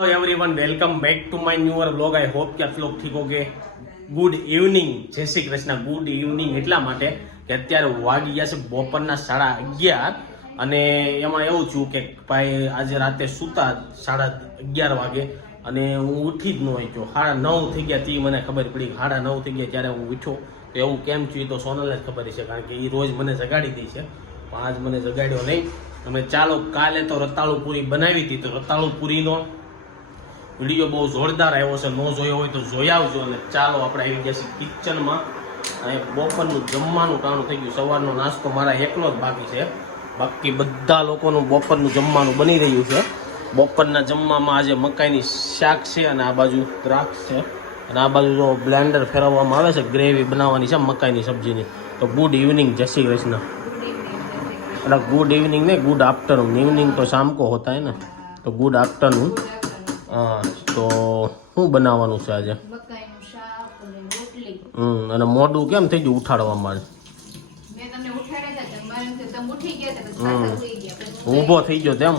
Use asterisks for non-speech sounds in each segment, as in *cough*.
hello everyone welcome back to my newer vlog I hope કે આપ log ઠીક હો કે ગુડ ઇવનિંગ જય શ્રી કૃષ્ણ ગુડ ઇવનિંગ એટલા માટે કે અત્યારે વાગી ગયા છે બપોરના સાડા અગિયાર અને એમાં એવું છું કે ભાઈ આજે રાતે સૂતા સાડા અગિયાર વાગે અને હું ઉઠી જ ન શક્યો સાડા નવ થઈ ગયા તી મને ખબર પડી કે સાડા નવ થઈ ગયા ત્યારે હું ઉઠ્યો તો એવું કેમ છું એ તો સોનલને જ ખબર છે કારણ કે એ રોજ મને જગાડી દે છે પણ આજ મને જગાડ્યો નહીં તમે ચાલો કાલે તો રતાળુ પૂરી બનાવી હતી તો રતાળુ પૂરીનો વીડિયો બહુ જોરદાર આવ્યો છે ન જોયો હોય તો જોઈ આવજો અને ચાલો આપણે આવી ગયા છીએ કિચનમાં. અને બપોરનું જમવાનું ટાણું થઈ ગયું સવારનો નાસ્તો મારા એકલો જ બાકી છે. બાકી બધા લોકોનું બપોરનું જમવાનું બની રહ્યું છે. બપોરના જમવામાં આજે મકાઈની શાક છે અને આ બાજુ દ્રાક્ષ છે. અને આ બાજુ જો બ્લેન્ડર ફેરવવામાં આવે છે ગ્રેવી બનાવવાની છે મકાઈની સબ્જીની. તો ગુડ ઇવનિંગ જય શ્રી કૃષ્ણ. એટલે ગુડ ઇવનિંગ ને ગુડ આફ્ટરનૂન. ઇવનિંગ તો શામકો હોતા હે ને. તો ગુડ આફ્ટરનૂન. હા તો શું બનાવવાનું છે આજે? હમ અને મોઢું કેમ થઈ ગયું ઉઠાડવા માટે મેં તમને ઉઠાડ્યા હતા તમારે એમ કે તમે ઉઠી ગયા હતા પછી પાછા સુઈ ગયા. પછી ઊભો થઈ ગયો તેમ?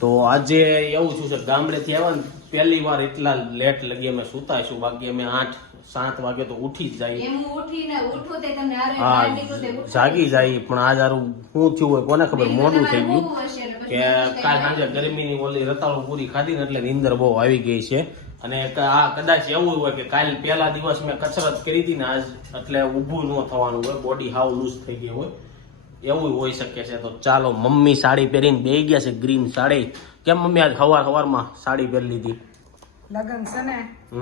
તો આજે એવું શું છે ગામડેથી આવ્યા ને પહેલી વાર એટલા લેટ લગી અમે સુતા છું બાકી અમે આઠ સાત વાગે તો ઉઠી જ જાય. હું. જાગી જાય પણ આજ જારું શું થયું હોય કોને ખબર? મોડું થઈ ગયું. કે કાલ સાંજે ગરમીની ઓલી રતાળો પૂરી ખાધી ને એટલે નીંદર બહુ આવી ગઈ છે. અને આ કદાચ એવું હોય કે કાલ પહેલા દિવસ મેં કસરત કરી હતી ને આજ એટલે ઊભું ન થવાનું હોય બોડી હાવ લૂઝ થઈ ગઈ હોય. એવું હોઈ શકે છે. તો ચાલો મમ્મી સાડી પહેરીને બે ગયા છે ગ્રીન સાડી. કેમ મમ્મી આજ હવાર હવારમાં સાડી પહેરી લીધી? લગન છે ને.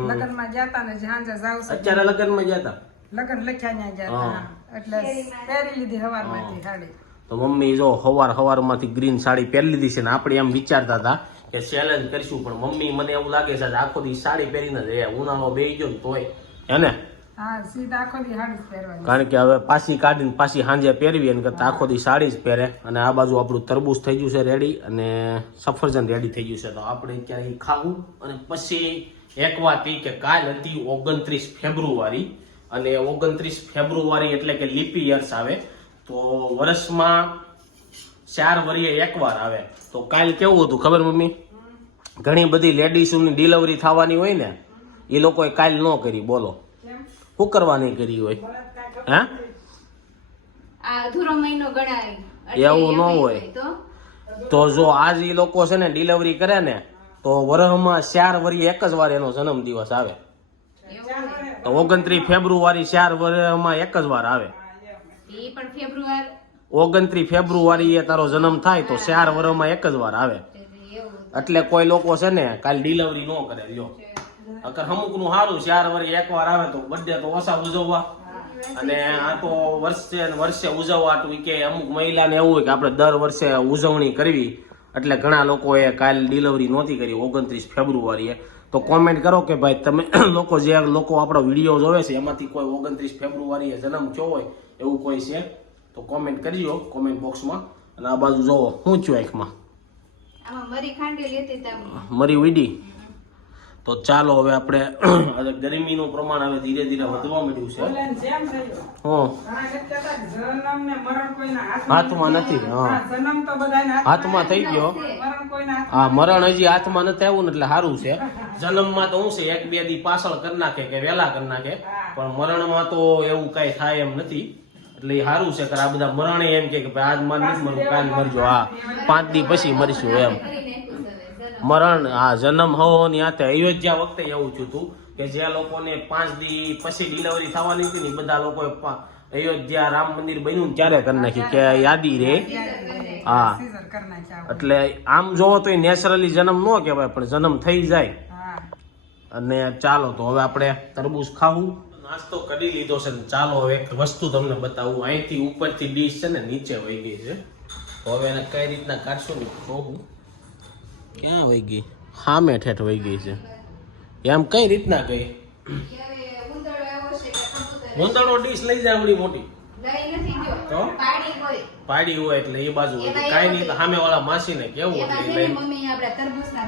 લગનમાં જતા ને સાંજે જાવ અત્યારે લગ્નમાં ગયા જતા લગન લખ્યા ન્યા જતા એટલે પહેરી લીધી હવારમાંથી સાડી. તો મમ્મી જો હવાર હવારમાંથી ગ્રીન સાડી પહેરી લીધી છે ને આપણે એમ વિચારતા હતા કે ચેલેન્જ કરીશું પણ મમ્મી મને એવું લાગે છે આખો દી સાડી પહેરીને જ રહ્યા. ઉનાળો બેહી ગયો ને તોય. હે ને? કારણ કે હવે પાછી કાઢીને પાછી સાંજે પહેરવી એને કરતાં આખો દી સાડી જ પહેરે. અને આ બાજુ આપણું તરબૂચ થઈ ગયું છે રેડી અને સફરજન રેડી થઈ ગયું છે. તો આપણે ક્યાંય ખાવું? અને પછી એક વાત કે કાલ હતી ઓગણત્રીસ ફેબ્રુઆરી. અને ઓગણત્રીસ ફેબ્રુઆરી એટલે કે લીપી યર્સ આવે. તો વર્ષમાં ચાર વરીએ એકવાર આવે. તો કાલ કેવું હતું ખબર મમ્મી? ઘણી બધી લેડીઝોની ડિલિવરી થવાની હોય ને એ લોકોએ કાલ ન કરી, બોલો. શું કરવાની કરી હોય? હે? અધૂરો મહિનો ગણાય. એવું ન હોય. તો. જો આજ એ લોકો છે ને ડિલિવરી કરે ને તો વરહમાં ચાર વરી એક જ વાર એનો જન્મ દિવસ આવે. તો ઓગણત્રીસ ફેબ્રુઆરી ચાર વરહમાં એક જ વાર આવે. ઓગણત્રીસ ફેબ્રુઆરી એ તારો જન્મ થાય તો ચાર વરહમાં એક જ વાર આવે. એટલે કોઈ લોકો છે ને કાલ ડિલિવરી ન કરે લ્યો. અગર અમુકનું સારું ચાર વર્ષ એક વાર આવે તો બર્થડે તો ઓછા ઉજવવા. અને આ તો વર્ષે વર્ષે ઉજવવા તો ઈ કે અમુક મહિલાને એવું હોય કે આપણે દર વર્ષે ઉજવણી કરવી. એટલે ઘણા લોકોએ કાલ ડિલિવરી નહોતી કરી ઓગણત્રીસ ફેબ્રુઆરીએ. તો કોમેન્ટ કરો કે ભાઈ તમે *clears throat* લોકો જે લોકો આપણો વીડિયો જોવે છે એમાંથી કોઈ ઓગણત્રીસ ફેબ્રુઆરીએ જન્મ થયો હોય એવું કોઈ છે? તો કોમેન્ટ કરજો કોમેન્ટ બોક્સમાં અને આ બાજુ જોવો શું છું આંખમાં. આમાં મરી ખાંડી લેતી મરી ઉડી. તો ચાલો હવે આપણે *clears throat* ગરમીનું પ્રમાણ હવે ધીરે ધીરે વધવા માંડ્યું છે. હાથમાં નથી. હાથમાં થઈ ગયો. હા મરણ હજી હાથમાં નથી આવ્યું ને એટલે સારું છે. જન્મમાં તો શું છે એક બે દી પાછળ કરી નાખે કે વેલા કરી નાખે. પણ મરણમાં તો એવું કઈ થાય એમ નથી. એટલે એ સારું છે કે આ બધા મરણે એમ કે કે ભાઈ આજ માર નથી મરવું કાલ મરજો. હા. પાંચ દી પછી મરીશું એમ કરી નાખ્યું છે હવે જરા. મરણ હા જન્મ હવો ત્યાં અયોધ્યા વખતે એવું થયું હતું કે જે લોકોને પાંચ દી પછી ડિલિવરી થવાની હતી ને બધા લોકોએ અયોધ્યા રામ મંદિર બન્યું ત્યારે કરી નાખી કે યાદી રે. હા. એટલે આમ જોવો તો નેચરલી જન્મ ન કહેવાય, પણ જન્મ થઈ જાય. અને ચાલો તો હવે આપણે તરબૂચ ખાવું. નાસ્તો કરી લીધો છે ને ચાલો હવે એક વસ્તુ તમને બતાવું. અહીંથી ઉપરથી ડીશ છે ને નીચે વહી ગઈ છે. તો હવે એને કઈ રીતના કાઢશું ને જોવું. ક્યાં વહી ગઈ? સામે ઠેઠ વહી ગઈ છે. એમ કઈ રીતના ગઈ? ઉંદરડો આવ્યો છે કે કબૂતર ગોંદડો ડીશ લઈ જાય આવડી મોટી તો? પાડી હોય. એટલે એ બાજુ હોય. કાઈ નહીં તો સામે વાળા કેવું એટલે છે ને લઈને મમ્મી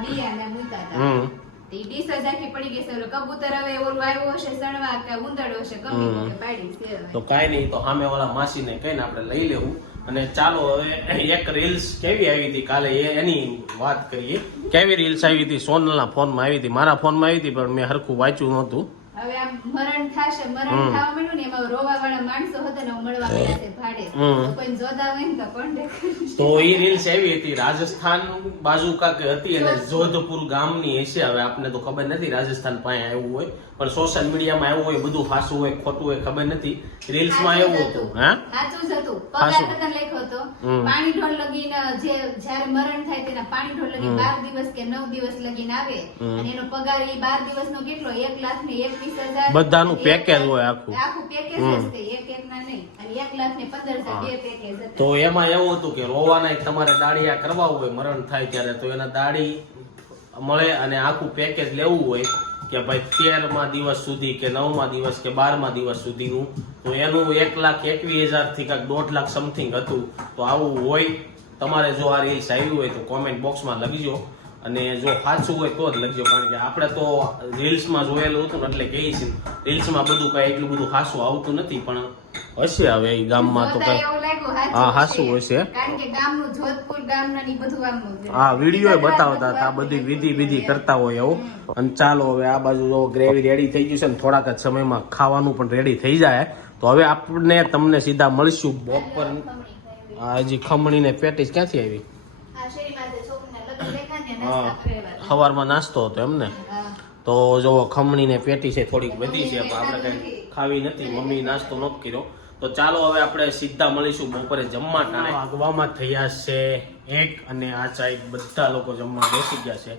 બિયાને મૂક્યા હતા. તે ડીશ જ આખી પડી ગઈ છે. ઓલો કબૂતર હવે ઓલું આવ્યું હશે સણવા કે ઉંદરડો હશે. ગમે તે પાડી છે તો કાંઈ નહીં તો સામે વાળા માસીને કહીને આપણે લઈ લેવું. અને ચાલો હવે એક રીલ્સ કેવી આવી હતી? કાલે એ એની વાત કરીએ. કેવી રીલ્સ આવી હતી? સોનલના ફોનમાં આવી હતી. મારા ફોનમાં આવી હતી, પણ મેં હરખું વાંચ્યું નહોતું. હવે આ મરણ થાશે મરણ થવા મળ્યું ને એમાં રોવા વાળા માણસો હતા ને મળવા મળ્યા છે ભાડે. કોઈ જોતા હોય ને તો કોન્ટેક્ટ તો એ રીલ્સ એવી હતી રાજસ્થાન બાજુ કાંક હતી અને જોધપુર ગામની હશે. હવે આપને તો ખબર નથી રાજસ્થાન પાસે આવ્યું હોય પણ સોશિયલ મીડિયામાં આવ્યું હોય બધું ફાસું હોય ખોટું હોય ખબર નથી. રીલ્સમાં એવું હતું. હા? સાચું જ હતું. પગાર હતા લખ્યો હતો. પાણી ઢોળ લગીને જે જ્યારે મરણ થાય તેના પાણી ઢોળ લગી હમ. બાર દિવસ કે નવ દિવસ લગીને આવે. અને એનો પગાર એ બાર દિવસનો કેટલો? એક લાખ ને એકવીસ હજાર બધાનું પેકેજ હોય આખું. આખું પેકેજ હમ. જ તે, એક એક ના નહીં. અને એક લાખ ને પંદર બે પેકેજ તો એમાં એવું હતું કે રોવાના તમારે દાડિયા કરવા હોય મરણ થાય ત્યારે તો એના દાડી મળે અને આખું પેકેજ લેવું હોય કે ભાઈ તેરમા દિવસ સુધી કે નવમા દિવસ કે બારમા દિવસ સુધીનું તો એનું એક લાખ એકવીસ હજારથી કાંઈક દોઢ લાખ સમથિંગ હતું. તો આવું હોય તમારે જો આ રીલ્સ આવી હોય તો કોમેન્ટ બોક્સમાં લખજો. અને જો સાચું હોય તો જ લખજો કારણ કે આપણે તો રીલ્સમાં જોયેલું હતું ને એટલે કહીએ છીએ રીલ્સમાં બધું કાંઈ એટલું બધું સાસું આવતું નથી પણ હશે હવે એ ગામમાં તો કાંઈ. હા, સાસું હશે. હા વીડિયો બતાવતા હતા બધી વિધિ વિધિ કરતા હોય એવું. અને ચાલો હવે આ બાજુ જો ગ્રેવી રેડી થઈ ગયું છે ને થોડાક જ સમયમાં ખાવાનું પણ રેડી થઈ જાય. તો હવે આપણે તમને સીધા મળીશું બપોર. હજી ખમણી ને પેટીસ ક્યાંથી આવી? સવારમાં નાસ્તો હતો એમને. તો જો ખમણી ને પેટી છે થોડીક બધી છે પણ આપણે કઈ ખાવી નથી. મમ્મી નાસ્તો નહોતો કર્યો. તો ચાલો હવે આપણે સીધા મળીશું બપોરે જમવા ટાણે વાગવામાં થયા છે એક અને આ સાઈડ બધા લોકો જમવા બેસી ગયા છે.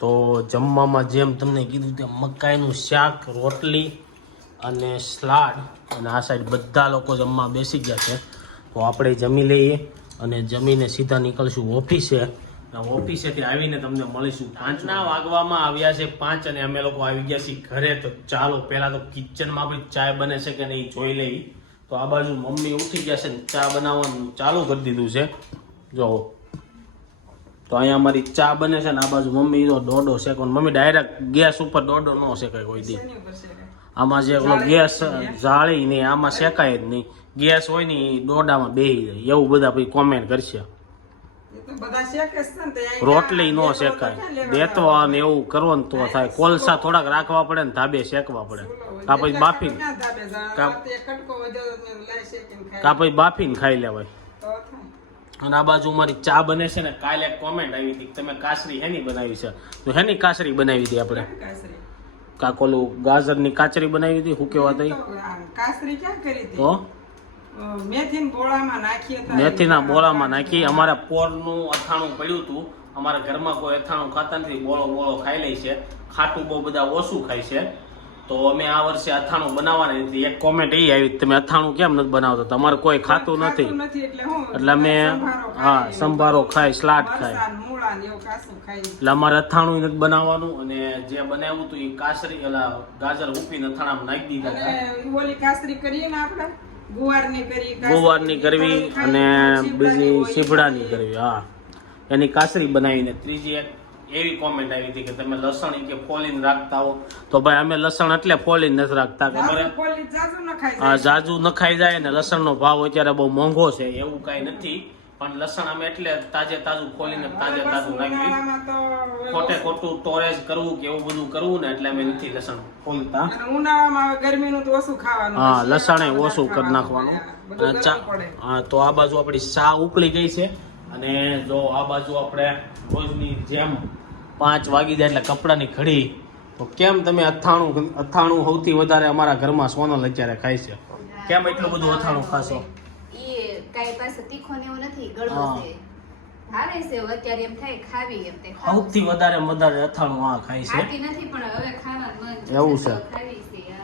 તો જમવામાં જેમ તમને કીધું તેમ મકાઈનું શાક રોટલી અને સલાડ અને આ સાઈડ બધા લોકો જમવા બેસી ગયા છે. તો આપણે જમી લઈએ અને જમીને સીધા નીકળશું ઓફિસે. ઓફિસેથી આવીને તમને મળીશું. પાંચના વાગવામાં આવ્યા છે પાંચ અને અમે લોકો આવી ગયા છીએ ઘરે. તો ચાલો પહેલાં તો કિચનમાં આપણી ચા બને છે કે નહીં જોઈ લેવી. તો આ બાજુ મમ્મી ઉઠી ગયા છે ને ચા બનાવવાનું ચાલુ કરી દીધું છે. જો. તો અહીંયા અમારી ચા બને છે ને આ બાજુ મમ્મી તો દોડો શેકો મમ્મી ડાયરેક્ટ ગેસ ઉપર દોડો ન શેકાય કોઈ દી? આમાં જે ગેસ જાળી નહીં આમાં શેકાય જ નહીં. ગેસ હોય ને દોડામાં બેહી જાય. એવું બધા પછી કોમેન્ટ કરશે. રોટલી નો શેકાય. દેતવા ને એવું કરવો ને તો થાય. કોલસા થોડાક રાખવા પડે ને ધાબે શેકવા પડે. કા પછી બાફી કા- પછી બાફીને ખાઈ લેવાય. અને આ બાજુ મારી ચા બને છે ને કાલે એક કોમેન્ટ આવી હતી તમે કાસરી હેની બનાવી છે? તો હેની કાસરી બનાવી હતી આપણે. કાકોલું ગાજરની કાચરી બનાવી હતી શું કેવા થઈ કાસરી ક્યાં કરી તો મેથીના બોળામાં નાખી અમારા પોરનું અથાણું પડ્યું હતું અમારા ઘરમાં કોઈ અથાણું ખાતા નથી બોળો બોળો ખાઈ લે છે. ખાટું બહુ બધા ઓછું ખાય છે. તો અમે આ વર્ષે અથાણું બનાવવાની હતી એક કોમેન્ટ એ આવી તમે અથાણું કેમ નથી બનાવતા? તમારે કોઈ ખાતું નથી. એટલે અમે હા સંભારો ખાય સ્લાટ ખાય. એટલે અમારે અથાણું નથી બનાવવાનું અને જે બનાવ્યું હતું એ કાસરી એટલે ગાજર ઉપીને અથાણામાં નાખી દીધા ઓલી કાસરી કરીએ ને આપણે? ગુવારની કરવી અને બીજી સીભડાની કરવી હા. એની કાસરી બનાવીને ત્રીજી એક એવી કોમેન્ટ આવી હતી કે તમે લસણ કે ફોલીને રાખતા હો. તો ભાઈ અમે લસણ એટલે ફોલીને નથી રાખતા ખબર જાય. જાજુ ન ખાઈ જાય ને લસણનો ભાવ અત્યારે બહુ મોંઘો છે એવું કાંઈ નથી. પણ લસણ અમે એટલે તાજે તાજું ખોલીને તાજે તાજું તો ખોટે ખોટું ટોરેજ કરવું કે એવું બધું કરવું ને એટલે અમે નથી લસણ ખોલતા. ઉનાળામાં ગરમીનું તો ઓછું ખાવાનું હા લસણ ઓછું કરી નાખવાનું. અને ચા હા તો આ બાજુ આપણી ચા ઉકળી ગઈ છે. અને જો આ બાજુ આપણે રોજની જેમ પાંચ વાગી જાય એટલે કપડાની ઘડી. તો કેમ તમે અથાણું અથાણું સૌથી વધારે અમારા ઘરમાં સોનલ અત્યારે ખાય છે? કેમ એટલું બધું અથાણું ખાશો? કાંઈ પાસે તીખો ને એવું નથી ગળો હા. છે. ભાવે છે અત્યારે એમ થાય ખાવી એમ તે સૌથી વધારે વધારે અથાણું આ ખાય છે. ખાતી નથી પણ હવે ખાવાનું મન એવું છે. ખાવી છે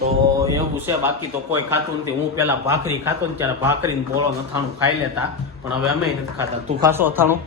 તો એવું છે બાકી તો કોઈ ખાતું નથી. હું પેલા ભાખરી ખાતો ને ત્યારે ભાખરી ને બોળો અથાણું ખાઈ લેતા પણ હવે અમે નથી ખાતા. તું ખાશો અથાણું?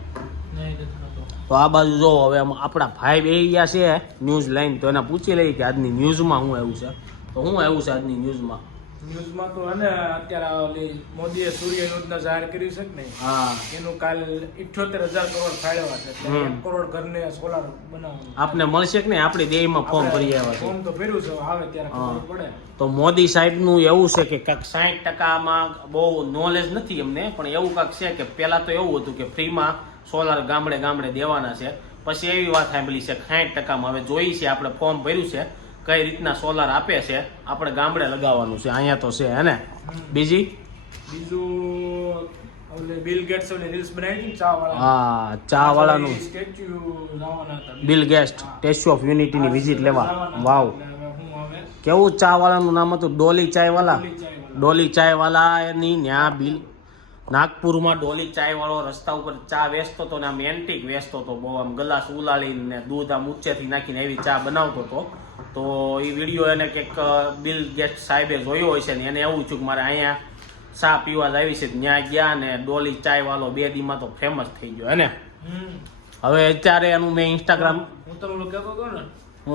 તો આ બાજુ જો હવે આમ આપણા ભાઈ બે ગયા છે ન્યૂઝ લાઈન તો એને પૂછી લઈએ કે આજની ન્યૂઝમાં શું એવું છે. તો શું એવું છે આજની ન્યૂઝમાં? ન્યૂઝમાં તો હે ને અત્યારે ઓલી મોદીએ સૂર્ય યોજના જાહેર કરી છે હા. એનું કાલ ઇઠ્યોતેર હજાર કરોડ ફાળવ્યા છે. એક કરોડ ઘરને સોલાર બનાવવાનું. આપને મળશે કે નહીં? આપણી દેહીમાં ફોર્મ ભરી આવ્યા છે. ફોર્મ તો ભર્યું છે આવે ત્યારે ખબર પડે. તો મોદી સાહેબનું એવું છે કે કાંક સાઠ ટકામાં બહુ નોલેજ નથી એમને પણ એવું કાંક છે કે પહેલાં તો એવું હતું કે ફ્રીમાં સોલાર ગામડે ગામડે દેવાના છે. પછી એવી વાત સાંભળી છે સાઠ ટકામાં. હવે જોઈ છે આપણે ફોર્મ ભર્યું છે. કઈ રીતના સોલાર આપે છે આપણે ગામડે લગાવવાનું છે. અહીંયા તો છે હે ને? બીજી? બીજું બિલ ગેટ્સ રીલ્સ બનાવી હા ચા વાળાનું બિલ ગેસ્ટ સ્ટેચ્યુ ઓફ યુનિટીની વિઝિટ લેવા. વાવ કેવું ચા વાળાનું નામ હતું? ડોલી ચાય વાલા ડોલી ચાય વાળા. ડોલી ચાય વાલા એની ન્યા બિલ નાગપુરમાં ડોલી ચાય વાળો રસ્તા ઉપર ચા વેચતો હતો ને આમ એન્ટિક વેચતો હતો. બહુ આમ ગલાસ ઉલાળીને દૂધ આમ ઊંચેથી નાખીને એવી ચા બનાવતો હતો. તો એ વીડિયો એને કંઈક બિલ ગેટ સાહેબે જોયો હોય છે ને એને એવું છું કે મારે અહીંયા ચા પીવા જ આવી છે ત્યાં ગયા ને ડોલી ચાય વાળો બે દીમાં તો ફેમસ થઈ ગયો હે ને? હવે અત્યારે એનું મેં ઇન્સ્ટાગ્રામ હું તમને કહેતો હતો ને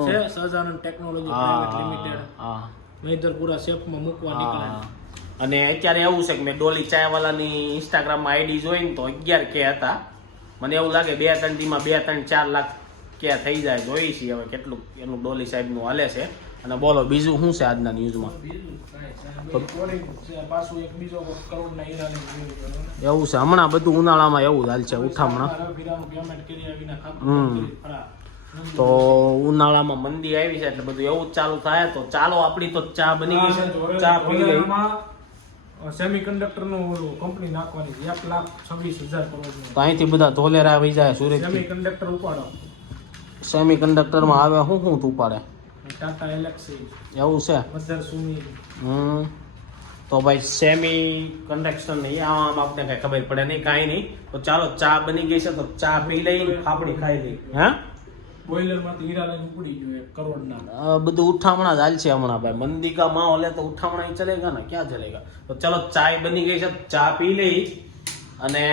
છે સહજાનંદ ટેકનોલોજી પ્રાઇવેટ લિમિટેડ. હા મહિધરપુરા શેફમાં મૂકવા નીકળે. અને અત્યારે એવું છે કે મેં ડોલી ચાયવાલાની ઇન્સ્ટાગ્રામમાં આઈડી જોઈ ને તો અગિયાર કે હતા. મને એવું લાગે બે ત્રણ દીમાં બે ત્રણ ચાર લાખ કે થઈ જાય જોઈ છીએ હવે કેટલું એનું ડોલી સાહેબનું હાલે છે. અને બોલો બીજું શું છે આજના ન્યૂઝમાં. એવું છે. હમણાં બધું ઉનાળામાં એવું જ હાલ છે ઉઠામણા. હમ. તો ઉનાળામાં મંદી આવી છે એટલે બધું એવું જ ચાલુ થાય. તો ચાલો આપણી તો ચા બની ગઈ છે. ચા પી ગઈ સેમિકન્ડક્ટરનું ઓલું કંપની નાખવાની એક લાખ છવ્વીસ હજાર કરોડ તો અહીંથી બધા ધોલેરા આવી જાય સુરત સેમિકન્ડક્ટર ઉપાડો સેમી કંડક્ટરમાં આવે શું શું તું પાડે? ટાટા એલેક્સી. એવું છે? મધર સુમી હમ. તો ભાઈ સેમી કન્ડક્શન નહીં આમ આપણે કઈ ખબર પડે નહીં કાંઈ નહીં. તો ચાલો ચા બની ગઈ છે તો ચા પી લઈ ફાફડી ખાઈ લઈ હે? બોઈલરમાંથી હીરા લઈને ઉપડી ગયું એક કરોડના. બધું ઉઠામણા જ હાલ છે હમણાં ભાઈ. મંદી કા માહોલ હે તો ઉઠામણા ચલેગા ને ક્યાં ચલેગા? તો ચલો ચાય બની ગઈ છે ચા પી લઈ અને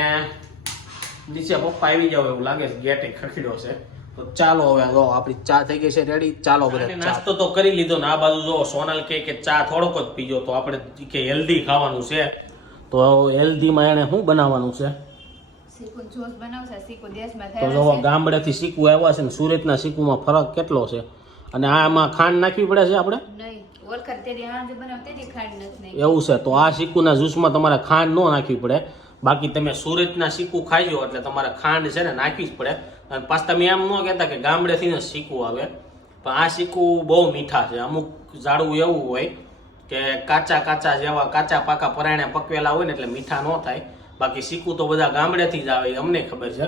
નીચે પપ્પા આવી જાવ એવું લાગે છે ગેટે ખખડ્યો છે. તો ચાલો હવે જો આપણી ચા થઈ ગઈ છે રેડી ચાલો બધા નાસ્તો તો કરી લીધો ને આ બાજુ જો સોનલ કે કે ચા થોડોક જ પીજો તો આપણે કે હેલ્ધી ખાવાનું છે. તો હેલ્ધીમાં એને શું બનાવવાનું છે? તો જો ગામડેથી શીકું આવ્યા છે ને સુરતના શીકુમાં ફરક કેટલો છે? અને આમાં ખાંડ નાખવી પડે છે આપણે? એવું છે તો આ શીકુના જ્યુસમાં તમારે ખાંડ ન નાખવી પડે. બાકી તમે સુરતના શીકું ખાઈજો એટલે તમારે ખાંડ છે ને નાખવી જ પડે. અને પાછા તમે એમ ન કહેતા કે ગામડેથી ને શીખવું આવે. પણ આ શીખવું બહુ મીઠા છે. અમુક ઝાડવું એવું હોય કે કાચા કાચા જેવા કાચા પાકા પરાયણે પકવેલા હોય ને એટલે મીઠા ન થાય. બાકી શીખવું તો બધા ગામડેથી જ આવે અમને ખબર છે.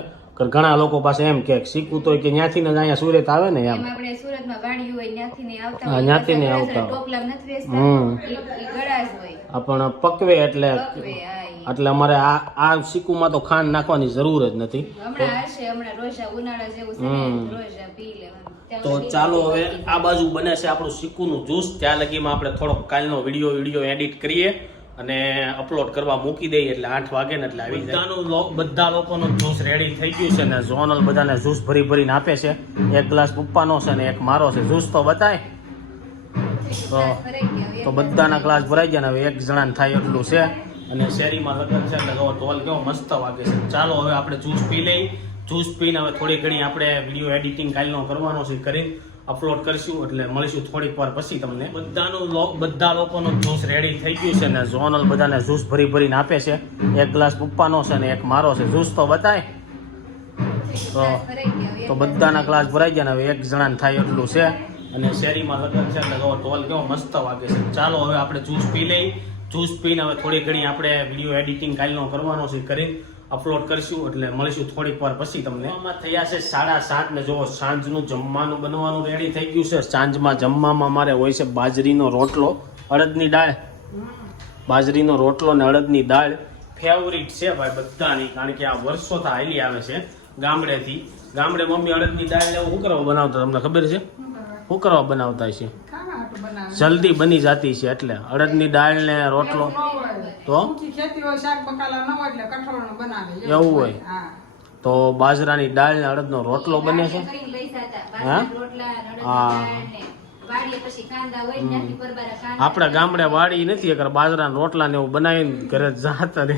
ઘણા લોકો પાસે એમ કે શીખવું તો કે ત્યાંથી જ અહીંયા સુરત આવે ને એમ. આપણે સુરતમાં વાડી હોય ત્યાંથી ને આવતા હા, ત્યાંથી ને આવતા. નથી ગળા જ હોય. પણ પકવે એટલે. એટલે અમારે આ આ શીકુમાં તો ખાંડ નાખવાની જરૂર જ નથી. તો ચાલો હવે આ બાજુ બને છે આપણું શીકુનું જ્યુસ ત્યાં લગીમાં આપણે થોડોક કાલનો વીડિયો વીડિયો એડિટ કરીએ અને અપલોડ કરવા મૂકી દઈએ એટલે આઠ વાગે ને એટલે આવી જાય. બધા લોકોનું જ્યુસ રેડી થઈ ગયું છે ને ઝોનલ બધાને જ્યુસ ભરી ભરીને આપે છે. એક ગ્લાસ પપ્પાનો છે ને એક મારો છે. જ્યુસ તો બતાય. તો તો બધાના ગ્લાસ ભરાઈ ગયા ને હવે એક જણાને થાય એટલું છે. અને શેરીમાં લગ્ન છે જો ઢોલ કેવો મસ્ત વાગે છે. ચાલો હવે આપણે જ્યુસ પી લઈ. જ્યુસ પીને હવે થોડી ઘણી આપણે વીડિયો એડિટિંગ કાલનો કરવાનો છે કરી. અપલોડ કરીશું એટલે મળીશું થોડીક વાર પછી તમને. બધાનું બધા લોકોનું જ્યુસ રેડી થઈ ગયું છે ને ઝોનલ બધાને જ્યુસ ભરી ભરીને આપે છે. એક ગ્લાસ પપ્પાનો છે ને એક મારો છે. જ્યુસ તો બતાય. તો તો બધાના ગ્લાસ ભરાઈ ગયા ને હવે એક જણાને થાય એટલું છે. અને શેરીમાં લગ્ન છે એટલે ઢોલ કેવો મસ્ત વાગે છે. ચાલો હવે આપણે જ્યુસ પી લઈ. જ્યુસ પીને હવે થોડી ઘણી આપણે વીડિયો એડિટિંગ કાલનો કરવાનો છે કરી અપલોડ કરીશું એટલે મળીશું થોડીક વાર પછી તમને. આમાં થયા છે સાડા સાત ને જુઓ સાંજનું જમવાનું બનવાનું રેડી થઈ ગયું છે. સાંજમાં જમવામાં મારે હોય છે બાજરીનો રોટલો અડદની દાળ. બાજરીનો રોટલો ને અડદની દાળ. ફેવરિટ છે ભાઈ બધાની કારણ કે આ વર્ષોથી હાલી આવે છે ગામડેથી. ગામડે મમ્મી અડદની દાળ ને એવું શું કરવા બનાવતા? તમને ખબર છે? શું કરવા? બનાવતા છે. જલ્દી બની જતી છે એટલે અડદની દાળ ને રોટલો. તો? એવું હોય. હા. તો બાજરાની દાળ ને અડદનો રોટલો બને છે? હા? હા. આપણા ગામડે વાડી નથી અગર બાજરાના રોટલા ને એવું બનાવીને ઘરે જાત ને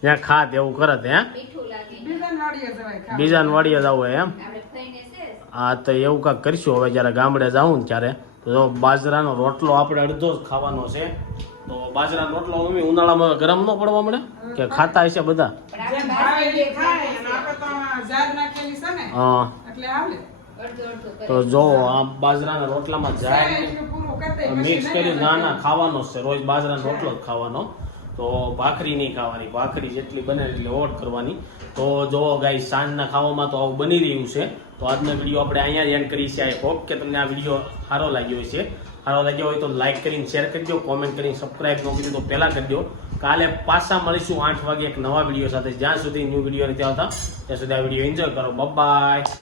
ત્યાં ખાત એવું કરત હે? બીજા વાડીએ જવાય બીજાને વાડીએ જવું હોય એમ? હા તો એવું કાંક કરીશું હવે જ્યારે ગામડે જાઉં ને ત્યારે. તો જો બાજરાનો રોટલો આપણે અડધો જ ખાવાનો છે. તો બાજરાનો રોટલો મમ્મી ઉનાળામાં ગરમ ન પડવા મળે? કે ખાતા હશે બધા? હા. એટલે હાલે. અડધો અડધો કરે તો જો આ બાજરાના રોટલામાં જાય. મિક્સ કરી ના ના ખાવાનો જ છે રોજ બાજરાનો રોટલો જ ખાવાનો. તો ભાખરી નહીં ખાવાની ભાખરી જેટલી બને એટલી ઓવર કરવાની. તો જો ગાય સાંજના ખાવામાં તો આવું બની રહ્યું છે. તો આજનો વીડિયો આપણે અહીંયા એન્ડ કરીએ છીએ. આઈ હોપ કે તમને આ વીડિયો સારો લાગ્યો છે સારો લાગ્યો હોય તો લાઈક કરીને શેર કરજો કોમેન્ટ કરીને સબસ્ક્રાઇબ ન કરી તો પહેલાં કરજો કાલે પાછા મળીશું આઠ વાગે એક નવા વીડિયો સાથે. જ્યાં સુધી ન્યૂ વીડિયો નથી આવતા, ત્યાં સુધી આ વીડિયો એન્જોય કરો. બાય